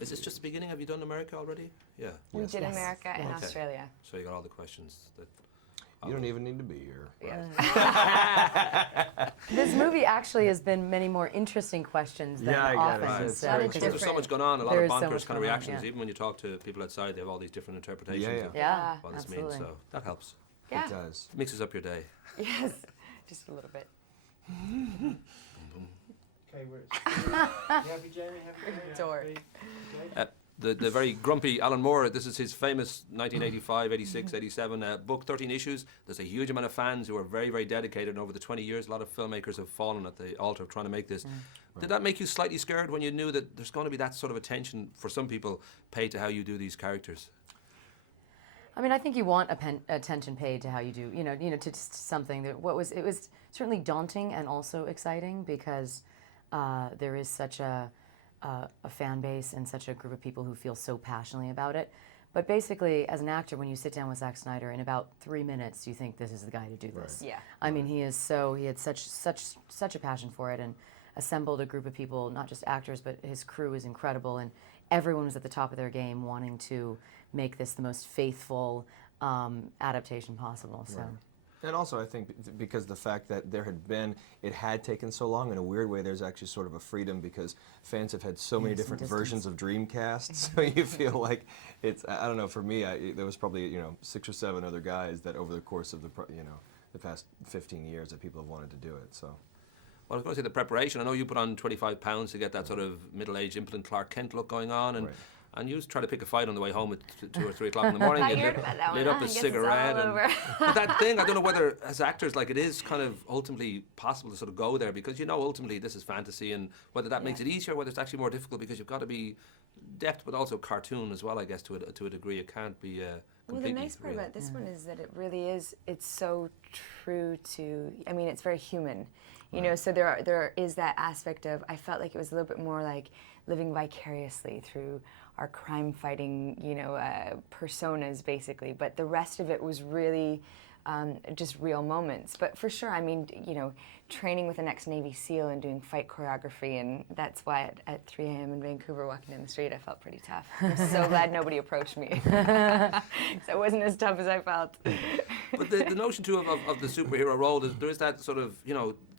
Is this just the beginning? Have you done America already? Yeah. We did Yes. America and Okay. Australia. So you got all the questions. You don't even need to be here. This movie actually has been many more interesting questions than Yeah, I get often. it. Right. It's So, very because true. There's so much going on, a lot There of is so bonkers much kind of going on, reactions. yeah. Even when you talk to people outside, they have all these different interpretations Yeah, yeah. of Yeah, what this absolutely. means. So that helps. Yeah. It does. Mixes up your day. Yes. Just a little bit. Okay, you happy, Jamie? Happy? Door. The very grumpy Alan Moore, this is his famous 1985, 86, 87 book, 13 issues. There's a huge amount of fans who are very, very dedicated. And over the 20 years, a lot of filmmakers have fallen at the altar of trying to make this. Did that make you slightly scared when you knew that there's going to be that sort of attention for some people paid to how you do these characters? I mean, I think you want attention paid to how you do, to something that it was certainly daunting and also exciting because there is such a fan base and such a group of people who feel so passionately about it. But basically, as an actor, when you sit down with Zack Snyder, in about 3 minutes, you think this is the guy to do this. Yeah. I mean, he had such a passion for it and assembled a group of people, not just actors, but his crew is incredible, and everyone was at the top of their game wanting to make this the most faithful adaptation possible. So. Right. And also, I think because the fact that it had taken so long, in a weird way, there's actually sort of a freedom because fans have had so many different versions of Dreamcast. So you feel like I don't know, for me, there was probably, 6 or 7 other guys that over the course of the past 15 years that people have wanted to do it, so. Well, I was going to say the preparation. I know you put on 25 pounds to get that sort of middle-aged, impotent Clark Kent look going on, and you try to pick a fight on the way home at 2 or 3 o'clock in the morning. I You heard about that lit one. up I a guess it's cigarette. all over. But that thing, I don't know whether, as actors, like it is kind of ultimately possible to sort of go there because ultimately this is fantasy, and whether that makes it easier, whether it's actually more difficult because you've got to be depth, but also cartoon as well, I guess, to a degree. It can't be Well, the nice part about this one is that it really is, it's so true to, I mean, it's very human. So there is that aspect of, I felt like it was a little bit more like living vicariously through our crime-fighting, personas, basically. But the rest of it was really just real moments. But for sure, I mean, training with an ex-Navy SEAL and doing fight choreography, and that's why at 3 a.m. in Vancouver, walking down the street, I felt pretty tough. I'm so glad nobody approached me. So it wasn't as tough as I felt. But the notion, too, of the superhero role, there is that sort of,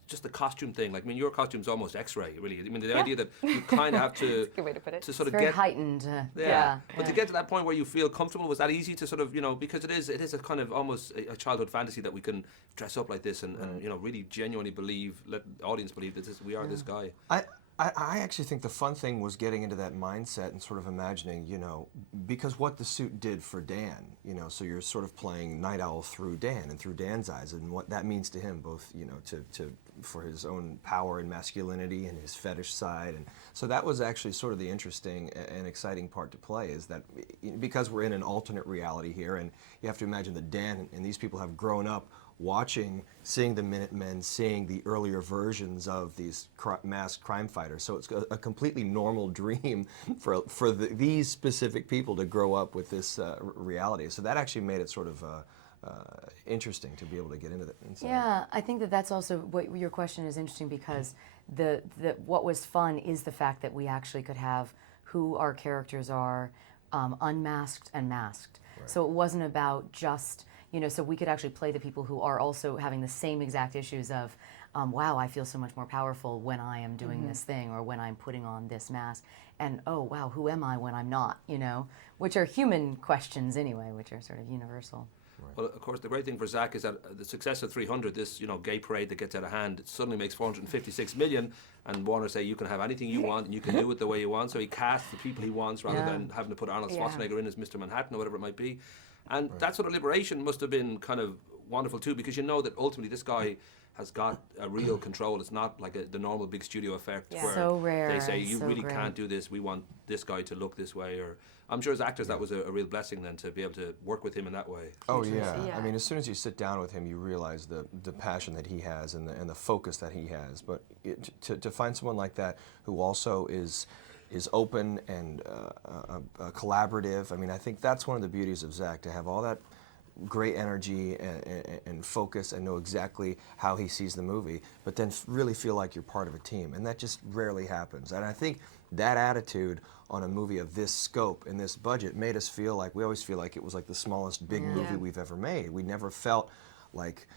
just the costume thing. Like, I mean, your costume's almost X-ray, really. I mean, the idea that you kind of have to, That's a good way to put it. to sort of Very get heightened. But to get to that point where you feel comfortable, was that easy to sort of, because it is a kind of almost a childhood fantasy that we can dress up like this and really genuinely let the audience believe that we are this guy. I actually think the fun thing was getting into that mindset and sort of imagining, because what the suit did for Dan, so you're sort of playing Night Owl through Dan and through Dan's eyes and what that means to him, both, for his own power and masculinity and his fetish side. And so that was actually sort of the interesting and exciting part to play, is that because we're in an alternate reality here, and you have to imagine that Dan and these people have grown up seeing the Minutemen, seeing the earlier versions of these masked crime fighters. So it's a completely normal dream for these specific people to grow up with this reality. So that actually made it sort of interesting to be able to get into that. Yeah, I think that's also what your question is interesting because what was fun is the fact that we actually could have who our characters are unmasked and masked. Right. So it wasn't about just, so we could actually play the people who are also having the same exact issues of, wow, I feel so much more powerful when I am doing this thing or when I'm putting on this mask. And, oh, wow, who am I when I'm not, which are human questions anyway, which are sort of universal. Right. Well, of course, the great thing for Zack is that the success of 300, this gay parade that gets out of hand, it suddenly makes 456 million, and Warner say you can have anything you want and you can do it the way you want. So he casts the people he wants rather than having to put Arnold Schwarzenegger in as Mr. Manhattan or whatever it might be. And that sort of liberation must have been kind of wonderful too, because that ultimately this guy has got a real control. It's not like the normal big studio effect where so rare, they say you so really great. can't do this. We want this guy to look this way. Or I'm sure as actors that was a real blessing then to be able to work with him in that way. Oh yeah. I mean, as soon as you sit down with him, you realize the passion that he has and the focus that he has. But to find someone like that who also is open and collaborative. I mean, I think that's one of the beauties of Zack, to have all that great energy and focus and know exactly how he sees the movie, but then really feel like you're part of a team. And that just rarely happens. And I think that attitude on a movie of this scope and this budget made us feel like, we always feel like it was like the smallest big movie we've ever made. We never felt like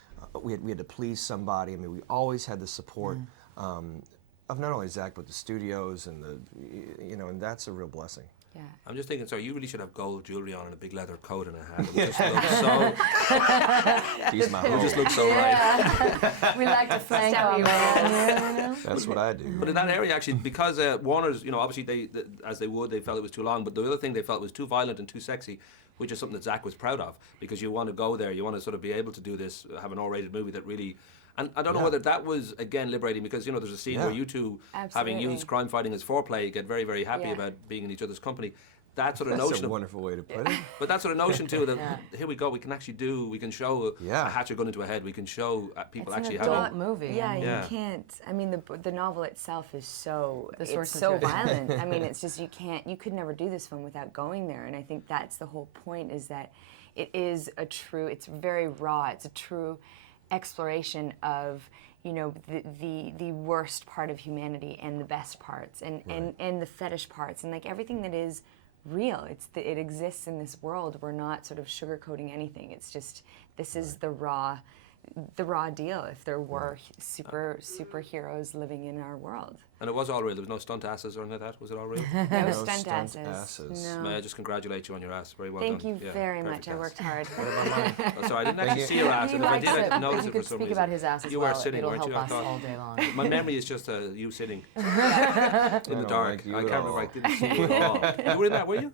we had to please somebody. I mean, we always had the support of not only Zack, but the studios and and that's a real blessing. Yeah. I'm just thinking, so you really should have gold jewelry on and a big leather coat and a hat. It would just look so. These my It just looks so right. We like to flank our man. That's what I do. But in that area, actually, because Warner's, obviously they felt it was too long. But the other thing they felt was too violent and too sexy, which is something that Zack was proud of, because you want to go there, you want to sort of be able to do this, have an R-rated movie that really. And I don't know whether that was, again, liberating, because, there's a scene where you two, having used crime fighting as foreplay, get very, very happy about being in each other's company. That sort of That's notion. a wonderful way to put it. But that sort of notion, too, that here we go, we can show a hatchet gun into a head, we can show people It's actually an adult movie. Yeah, Yeah. you can't. I mean, the novel itself is so source it's so material. violent. I mean, it's just you could never do this film without going there. And I think that's the whole point, is that it is it's very raw. It's a true exploration of the worst part of humanity and the best parts and the fetish parts and like everything that is real. It exists in this world. We're not sort of sugarcoating anything. It's just this is the raw deal. If there were superheroes living in our world. And it was all real. There was no stunt asses or anything like that. Was it all real? No No stunt asses. No. May I just congratulate you on your ass? Very well Thank done. you Yeah, very perfect much. I ass. worked hard. Oh, sorry, I didn't actually see your ass, He and if I likes did, I it. didn't notice You it for could some speak reason. about his ass as You well. were sitting, It'll weren't you? help I us thought. all day long. My memory is just you sitting in the don't dark. like you I at can't all. remember. I didn't see you at all. You were in that, were you?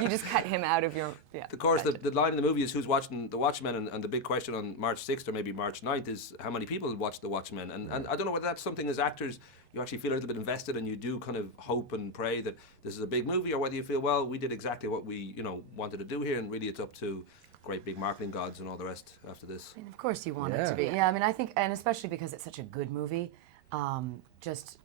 You just cut him out of your. Yeah. Of course, the line in the movie is who's watching The Watchmen, and the big question on March 6th or maybe March 9th is how many people watch The Watchmen. And I don't know whether that's something as actors you actually feel a little bit invested and you do kind of hope and pray that this is a big movie, or whether you feel, well, we did exactly what we wanted to do here, and really it's up to great big marketing gods and all the rest after this. I mean, of course you want it to be. Yeah, I mean, I think, and especially because it's such a good movie, just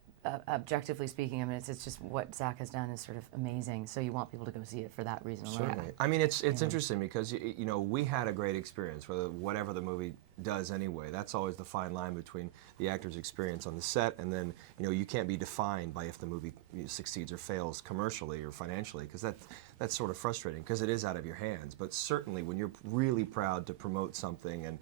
objectively speaking, I mean, it's just what Zack has done is sort of amazing. So you want people to go see it for that reason alone. Certainly. I mean, it's interesting because we had a great experience, whatever the movie does anyway. That's always the fine line between the actor's experience on the set, and then you can't be defined by if the movie succeeds or fails commercially or financially, because that's sort of frustrating because it is out of your hands. But certainly when you're really proud to promote something and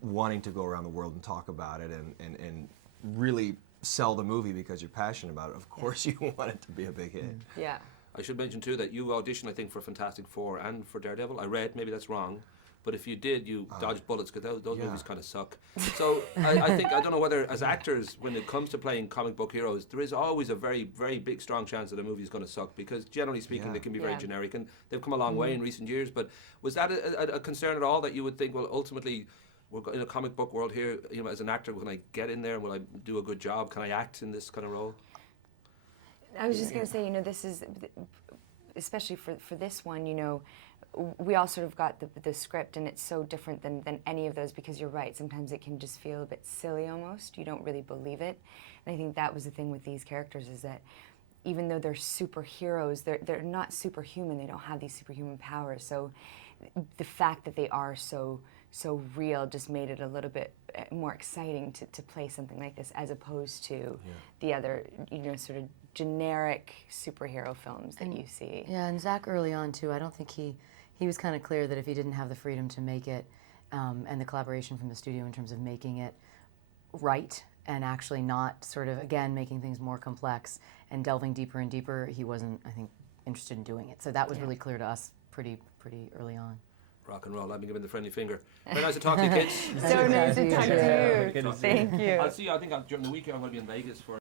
wanting to go around the world and talk about it and really sell the movie because you're passionate about it, of course you want it to be a big hit. Yeah. I should mention too that you auditioned, I think, for Fantastic Four and for Daredevil. I read, maybe that's wrong, but if you did, you dodged bullets, because those movies kind of suck. So I think, I don't know whether as actors, when it comes to playing comic book heroes, there is always a very, very big, strong chance that a movie is going to suck, because generally speaking, they can be very generic, and they've come a long way in recent years. But was that a concern at all, that you would think, well, ultimately, we're in a comic book world here, as an actor, can I get in there? Will I do a good job? Can I act in this kind of role? I was just going to say, this is, especially for this one, we all sort of got the script, and it's so different than any of those, because you're right, sometimes it can just feel a bit silly almost. You don't really believe it. And I think that was the thing with these characters, is that even though they're superheroes, they're not superhuman. They don't have these superhuman powers. So the fact that they are so real just made it a little bit more exciting to play something like this, as opposed to the other, sort of generic superhero films that you see. Yeah, and Zack early on too, I don't think he was kind of clear that if he didn't have the freedom to make it, and the collaboration from the studio in terms of making it right, and actually not sort of, again, making things more complex and delving deeper and deeper, he wasn't, I think, interested in doing it. So that was really clear to us pretty early on. Rock and roll. I've been given the friendly finger. Very nice to talk to you, kids. So nice to talk to you. Good to see you. Thank you. I'll see you. I think during the weekend I'm going to be in Vegas for